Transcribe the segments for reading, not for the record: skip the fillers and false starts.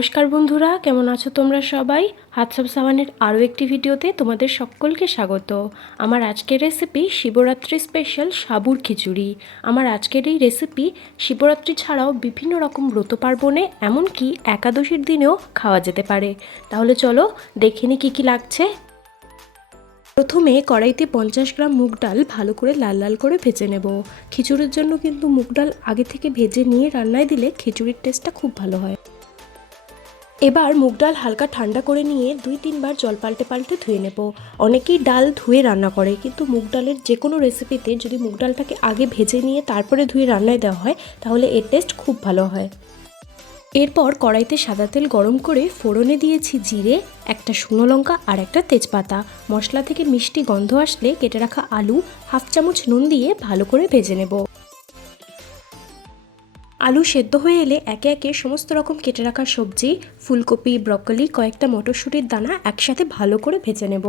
নমস্কার বন্ধুরা, কেমন আছো তোমরা সবাই? হাতসাব সাবানের আরও একটি ভিডিওতে তোমাদের সকলকে স্বাগত। আমার আজকের রেসিপি শিবরাত্রি স্পেশাল সাবুর খিচুড়ি। আমার আজকের এই রেসিপি শিবরাত্রি ছাড়াও বিভিন্ন রকম ব্রত পার্বণে এমনকি একাদশীর দিনেও খাওয়া যেতে পারে। তাহলে চলো দেখে নি কী কী লাগছে। প্রথমে কড়াইতে 50 গ্রাম মুগ ডাল ভালো করে লাল লাল করে ভেজে নেব। খিচুড়ির জন্য কিন্তু মুগ ডাল আগে থেকে ভেজে নিয়ে রান্নায় দিলে খিচুড়ির টেস্টটা খুব ভালো হয়। এবার মুগ ডাল হালকা ঠান্ডা করে নিয়ে 2-3 বার জল পাল্টে পাল্টে ধুয়ে নেব। অনেকেই ডাল ধুয়ে রান্না করে, কিন্তু মুগ ডালের যে কোনো রেসিপিতে যদি মুগ ডালটাকে আগে ভেজে নিয়ে তারপরে ধুয়ে রান্নায় দেওয়া হয় তাহলে এর টেস্ট খুব ভালো হয়। এরপর কড়াইতে সাদা তেল গরম করে ফোড়নে দিয়েছি জিরে, একটা শুকনো লঙ্কা আর একটা তেজপাতা। মশলা থেকে মিষ্টি গন্ধ আসলে কেটে রাখা আলু, হাফ চামচ নুন দিয়ে ভালো করে ভেজে নেব। আলু সেদ্ধ হয়ে এলে একে একে সমস্ত রকম কেটে রাখা সবজি, ফুলকপি, ব্রকলি, কয়েকটা মটরশুঁটির দানা একসাথে ভালো করে ভেজে নেব।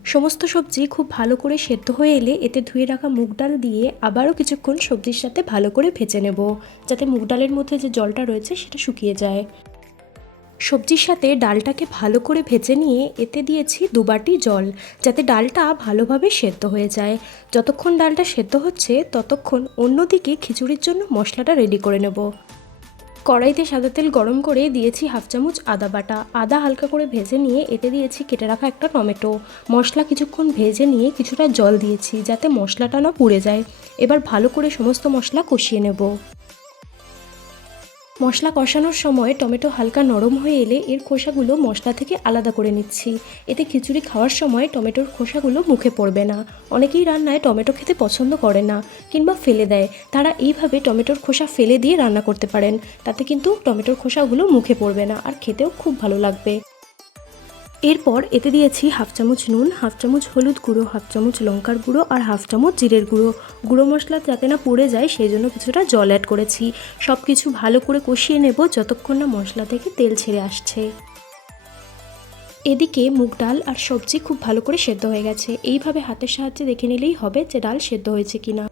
সমস্ত সবজি খুব ভালো করে সেদ্ধ হয়ে এলে এতে ধুয়ে রাখা মুগ ডাল দিয়ে আবারও কিছুক্ষণ সবজির সাথে ভালো করে ভেজে নেব, যাতে মুগ ডালের মধ্যে যে জলটা রয়েছে সেটা শুকিয়ে যায়। সবজির সাথে ডালটাকে ভালো করে ভেজে নিয়ে এতে দিয়েছি 2 বাটি জল, যাতে ডালটা ভালোভাবে সেদ্ধ হয়ে যায়। যতক্ষণ ডালটা সেদ্ধ হচ্ছে ততক্ষণ অন্যদিকে খিচুড়ির জন্য মশলাটা রেডি করে নেব। কড়াইতে সাদা তেল গরম করে দিয়েছি হাফ চামচ আদা বাটা। আদা হালকা করে ভেজে নিয়ে এতে দিয়েছি কেটে রাখা একটা টমেটো। মশলা কিছুক্ষণ ভেজে নিয়ে কিছুটা জল দিয়েছি যাতে মশলাটা না পুড়ে যায়। এবার ভালো করে সমস্ত মশলা কষিয়ে নেব। মশলা কষানোর সময় টমেটো হালকা নরম হয়ে এলে এর খোসাগুলো মশলা থেকে আলাদা করে নিচ্ছি। এতে খিচুড়ি খাওয়ার সময় টমেটোর খোসাগুলো মুখে পড়বে না। অনেকেই রান্নায় টমেটো খেতে পছন্দ করে না কিংবা ফেলে দেয়, তারা এইভাবে টমেটোর খোসা ফেলে দিয়ে রান্না করতে পারেন। তাতে কিন্তু টমেটোর খোসাগুলো মুখে পড়বে না আর খেতেও খুব ভালো লাগবে। এরপর এতে দিয়েছি হাফ চামচ নুন, হাফ চামচ হলুদ গুঁড়ো, হাফ চামচ লঙ্কার গুঁড়ো আর হাফ চামচ জিরের গুঁড়ো। গুঁড়ো মশলা যাতে না পুড়ে যায় সেই জন্য কিছুটা জল অ্যাড করেছি। সব কিছু ভালো করে কষিয়ে নেব যতক্ষণ না মশলা থেকে তেল ছেড়ে আসছে। এদিকে মুগ ডাল আর সবজি খুব ভালো করে সেদ্ধ হয়ে গেছে। এইভাবে হাতের সাহায্যে দেখে নিলেই হবে যে ডাল সেদ্ধ হয়েছে কিনা।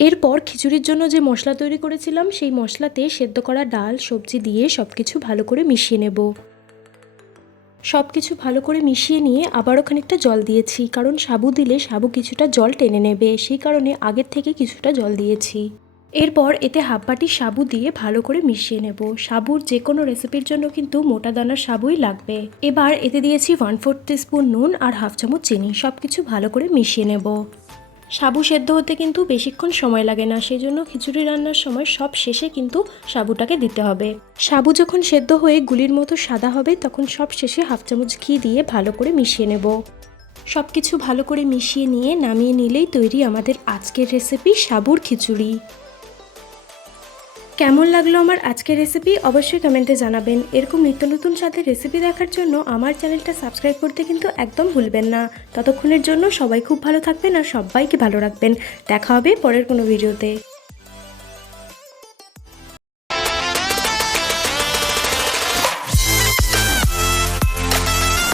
এরপর খিচুড়ির জন্য যে মশলা তৈরি করেছিলাম সেই মশলাতে সেদ্ধ করা ডাল, সবজি দিয়ে সব কিছু ভালো করে মিশিয়ে নেব। সব কিছু ভালো করে মিশিয়ে নিয়ে আবারও খানিকটা জল দিয়েছি, কারণ সাবু দিলে সাবু কিছুটা জল টেনে নেবে, সেই কারণে আগের থেকে কিছুটা জল দিয়েছি। এরপর এতে হাফ বাটি সাবু দিয়ে ভালো করে মিশিয়ে নেব। সাবুর যে কোনো রেসিপির জন্য কিন্তু মোটা দানার সাবুই লাগবে। এবার এতে দিয়েছি 1/4 টিস্পুন নুন আর হাফ চামচ চিনি। সব কিছু ভালো করে মিশিয়ে নেব। সাবু সেদ্ধ হতে কিন্তু বেশিক্ষণ সময় লাগে না, সেই জন্য খিচুড়ি রান্নার সময় সব শেষে কিন্তু সাবুটাকে দিতে হবে। সাবু যখন সেদ্ধ হয়ে গুলির মতো সাদা হবে তখন সব শেষে হাফ চামচ ঘি দিয়ে ভালো করে মিশিয়ে নেব। সব কিছু ভালো করে মিশিয়ে নিয়ে নামিয়ে নিলেই তৈরি আমাদের আজকের রেসিপি সাবুর খিচুড়ি। কেমন লাগলো আমার আজকের রেসিপি অবশ্যই কমেন্টে জানাবেন। এরকম নিত্য নতুন স্বাদের রেসিপি দেখার জন্য আমার চ্যানেলটা সাবস্ক্রাইব করতে কিন্তু একদম ভুলবেন না। ততক্ষণের জন্য সবাই খুব ভালো থাকবেন আর সবাইকে ভালো রাখবেন। দেখা হবে পরের কোনো ভিডিওতে।